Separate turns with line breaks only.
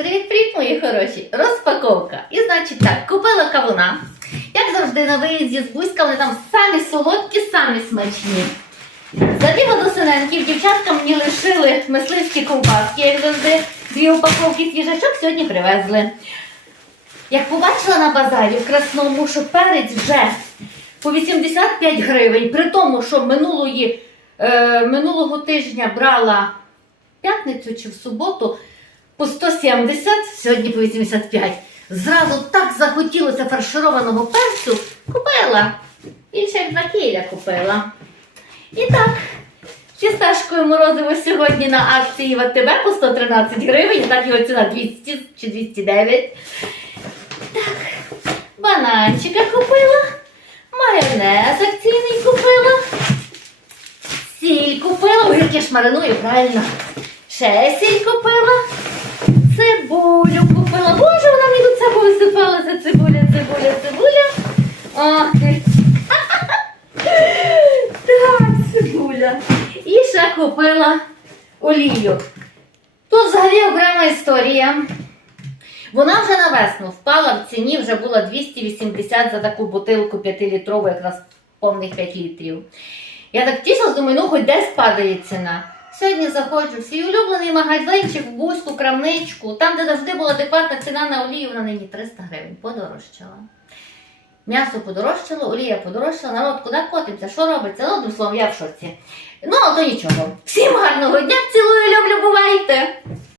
Привіт-привіт, мої хороші! Розпаковка. І значить так, купила кавуна. Як завжди на виїзді з Бузька, вони там самі солодкі, самі смачні. Забігла до синенків, дівчатка мені лишили мисливські ковбаски, як завжди, дві упаковки свіжачок сьогодні привезли. Як побачила на базарі в Красному, що перець вже по 85 гривень, при тому, що минулої, е, минулого тижня брала п'ятницю чи в суботу по 170, сьогодні по 85. Зразу так захотілося фаршированого перцю, купила. Більше як два кіля купила. І так, фісташкою морозиво сьогодні на акції в АТБ по 113 гривень, так його ціна 200 чи 209. Так, бананчика купила, майонез акційний купила, сіль купила, я ж мариную, правильно. Ще сіль купила, Так, цибуля. І ще купила олію. Тут взагалі окрема історія. Вона вже на весну впала в ціні, вже була 280 за таку бутилку 5-літрову, якраз повних 5 літрів. Я так тішилась, думаю, ну хоч десь падає ціна. Сьогодні заходжу в свій улюблений магазинчик, в бузьку, крамничку, там, де завжди була адекватна ціна на олію, вона нині 300 гривень подорожчала. М'ясо подорожчало, олія подорожчала, народ куди котиться, що робиться? Ну, одним словом, я в шоці. Ну, а то нічого. Всім гарного дня, цілую, люблю, бувайте!